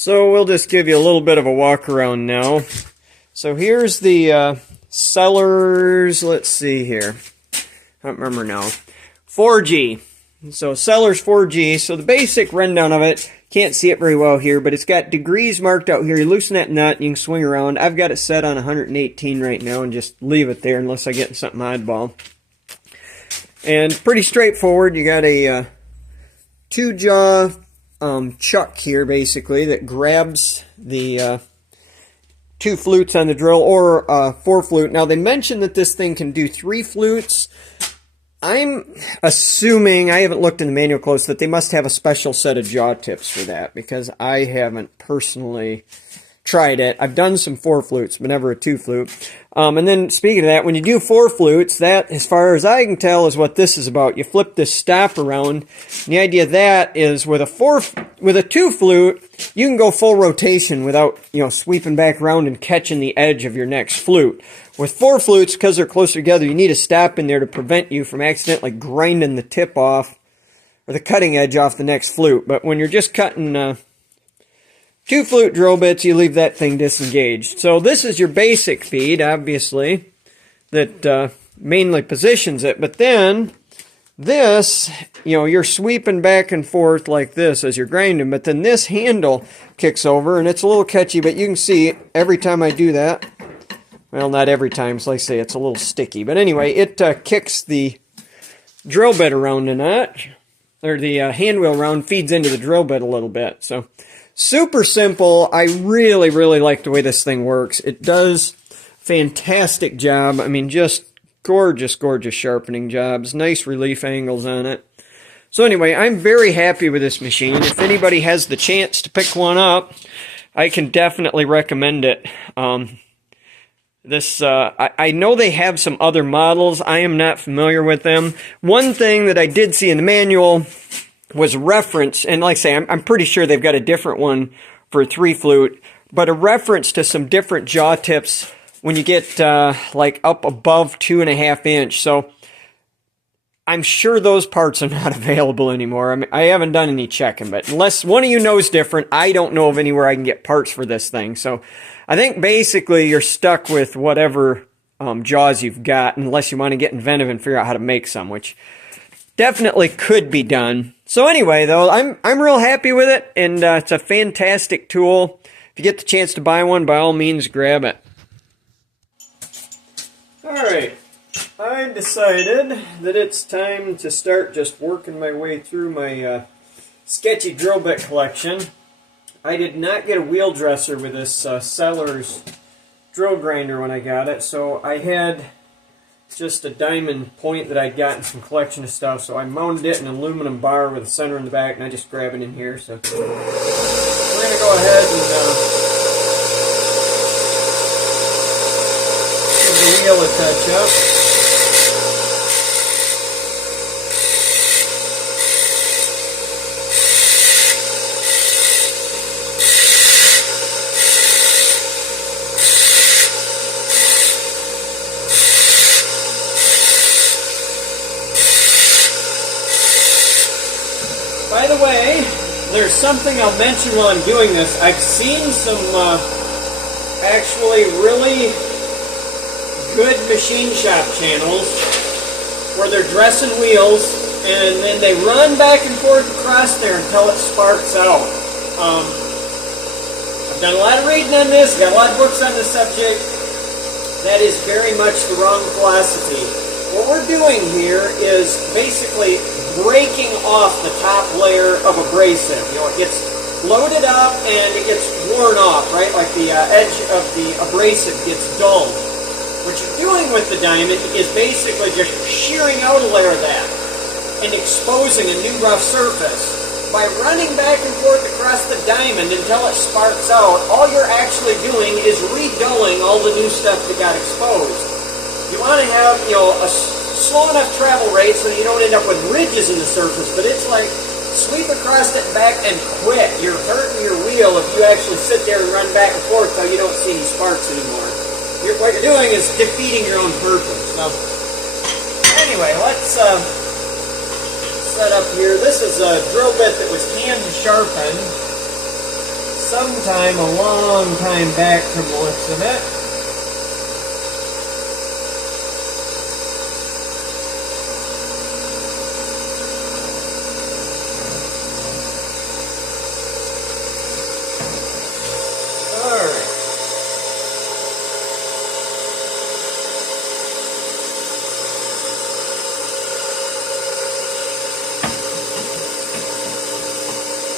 So we'll just give you a little bit of a walk around now. So here's the Sellers, let's see here. I don't remember now. 4G. So Sellers 4G. So the basic rundown of it, can't see it very well here, but it's got degrees marked out here. You loosen that nut and you can swing around. I've got it set on 118 right now and just leave it there unless I get something oddball. And pretty straightforward. You got a 2-jaw chuck here basically that grabs the 2 flutes on the drill, or 4 flute. Now they mentioned that this thing can do 3 flutes. I'm assuming, I haven't looked in the manual close, that they must have a special set of jaw tips for that, because I haven't personally tried it. I've done some 4 flutes, but never a 2 flute. And then speaking of that, when you do 4 flutes, that, as far as I can tell, is what this is about. You flip this stop around. And the idea of that is with a 2 flute, you can go full rotation without, sweeping back around and catching the edge of your next flute. With 4 flutes, because they're closer together, you need a stop in there to prevent you from accidentally grinding the tip off, or the cutting edge off the next flute. But when you're just cutting 2 flute drill bits, you leave that thing disengaged. So this is your basic feed, obviously, that mainly positions it. But then this, you're sweeping back and forth like this as you're grinding. But then this handle kicks over, and it's a little catchy, but you can see every time I do that, well, not every time, so like I say, it's a little sticky. But anyway, it kicks the drill bit around a notch, or the hand wheel around, feeds into the drill bit a little bit. So super simple. I really, really like the way this thing works. It does fantastic job. I mean, just gorgeous, gorgeous sharpening jobs. Nice relief angles on it. So anyway, I'm very happy with this machine. If anybody has the chance to pick one up, I can definitely recommend it. I know they have some other models. I am not familiar with them. One thing that I did see in the manual was reference, and like I say, I'm pretty sure they've got a different one for a 3 flute, but a reference to some different jaw tips when you get like up above 2.5 inch. So I'm sure those parts are not available anymore. I mean, I haven't done any checking, but unless one of you knows different, I don't know of anywhere I can get parts for this thing. So I think basically you're stuck with whatever jaws you've got, unless you want to get inventive and figure out how to make some, which definitely could be done. So anyway, though, I'm real happy with it, and it's a fantastic tool. If you get the chance to buy one, by all means, grab it. All right, I decided that it's time to start just working my way through my sketchy drill bit collection. I did not get a wheel dresser with this Sellers drill grinder when I got it, so I had just a diamond point that I'd got in some collection of stuff, so I mounted it in an aluminum bar with a center in the back, and I just grab it in here. So we're going to go ahead and give the wheel a touch up. By the way, there's something I'll mention while I'm doing this. I've seen some actually really good machine shop channels where they're dressing wheels and then they run back and forth across there until it sparks out. I've done a lot of reading on this, got a lot of books on the subject. That is very much the wrong philosophy. What we're doing here is basically breaking off the top layer of abrasive. It gets loaded up and it gets worn off, right? Like the edge of the abrasive gets dulled. What you're doing with the diamond is basically just shearing out a layer of that and exposing a new rough surface. By running back and forth across the diamond until it sparks out, all you're actually doing is redulling all the new stuff that got exposed. You want to have, a slow enough travel rate so you don't end up with ridges in the surface, but it's like sweep across it back and quit. You're hurting your wheel if you actually sit there and run back and forth till you don't see any sparks anymore. What you're doing is defeating your own purpose. So, anyway, let's set up here. This is a drill bit that was hand sharpened. sometime a long time back from the looks of it.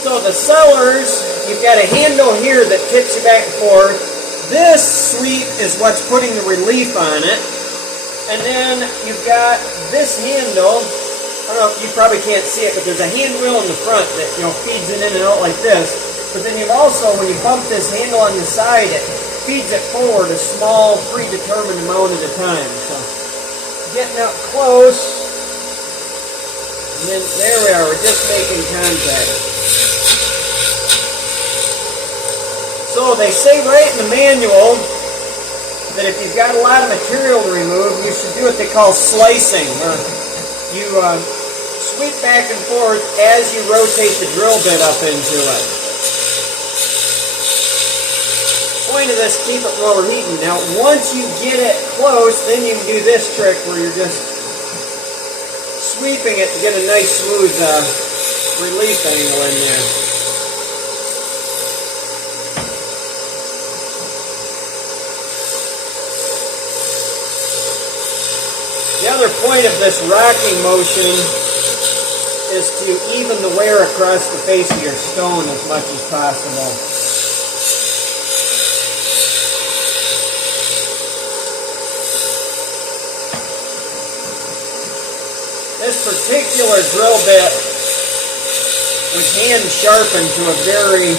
So the cellars, you've got a handle here that tips you back and forth. This sweep is what's putting the relief on it. And then you've got this handle. I don't know, you probably can't see it, but there's a hand wheel in the front that feeds it in and out like this. But then you've also, when you bump this handle on the side, it feeds it forward a small predetermined amount at a time. So getting up close, and then there we are, we're just making contact. So they say right in the manual that if you've got a lot of material to remove, you should do what they call slicing, where you sweep back and forth as you rotate the drill bit up into it. Point of this, keep it from overheating. Now once you get it close, then you can do this trick where you're just sweeping it to get a nice smooth relief angle in there. The other point of this rocking motion is to even the wear across the face of your stone as much as possible. This particular drill bit was hand sharpened to a very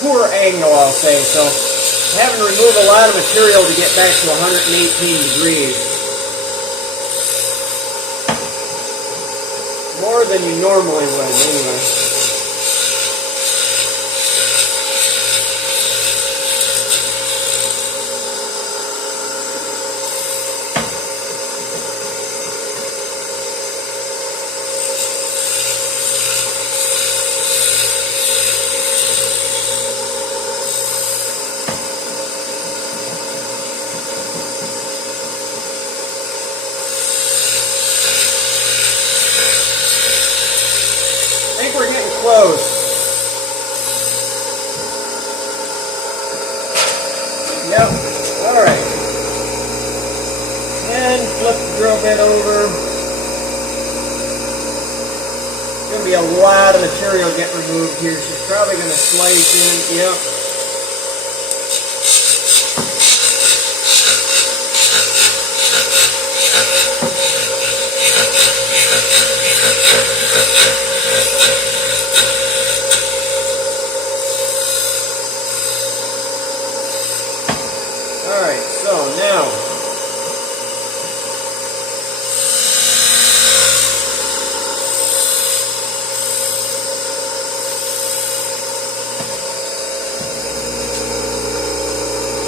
poor angle, I'll say. So having to remove a lot of material to get back to 118 degrees. More than you normally would, anyway. I think we're getting close. Yep. Alright. And flip the drill bit over. There's going to be a lot of material getting removed here. She's probably going to slice in. Yep. Alright, so now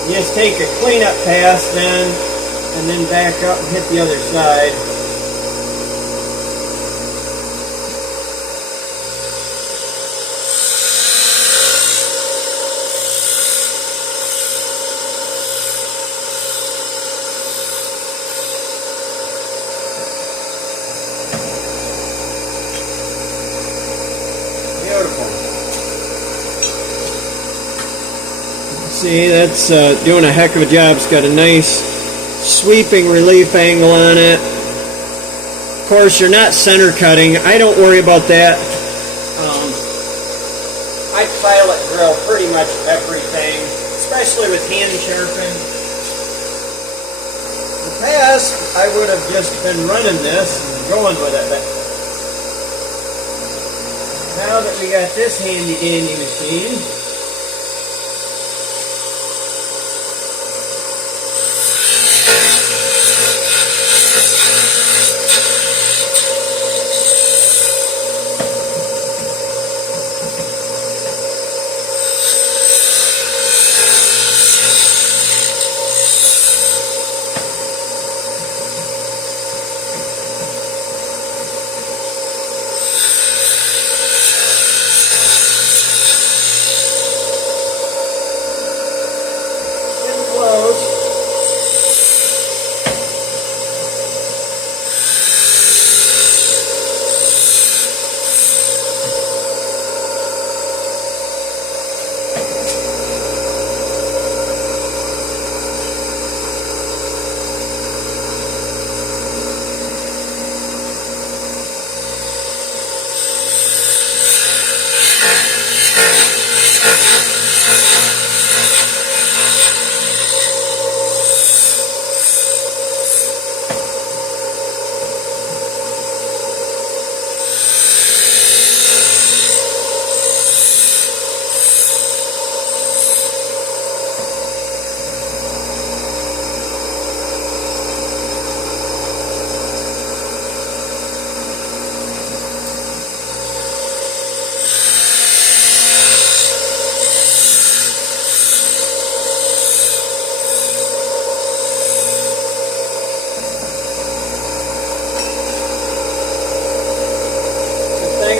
you just take a cleanup pass then and then back up and hit the other side. See, that's doing a heck of a job. It's got a nice sweeping relief angle on it. Of course, you're not center cutting. I don't worry about that. I pilot drill pretty much everything, especially with hand sharpened. In the past, I would have just been running this and going with it, but now that we got this handy dandy machine,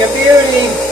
a beauty.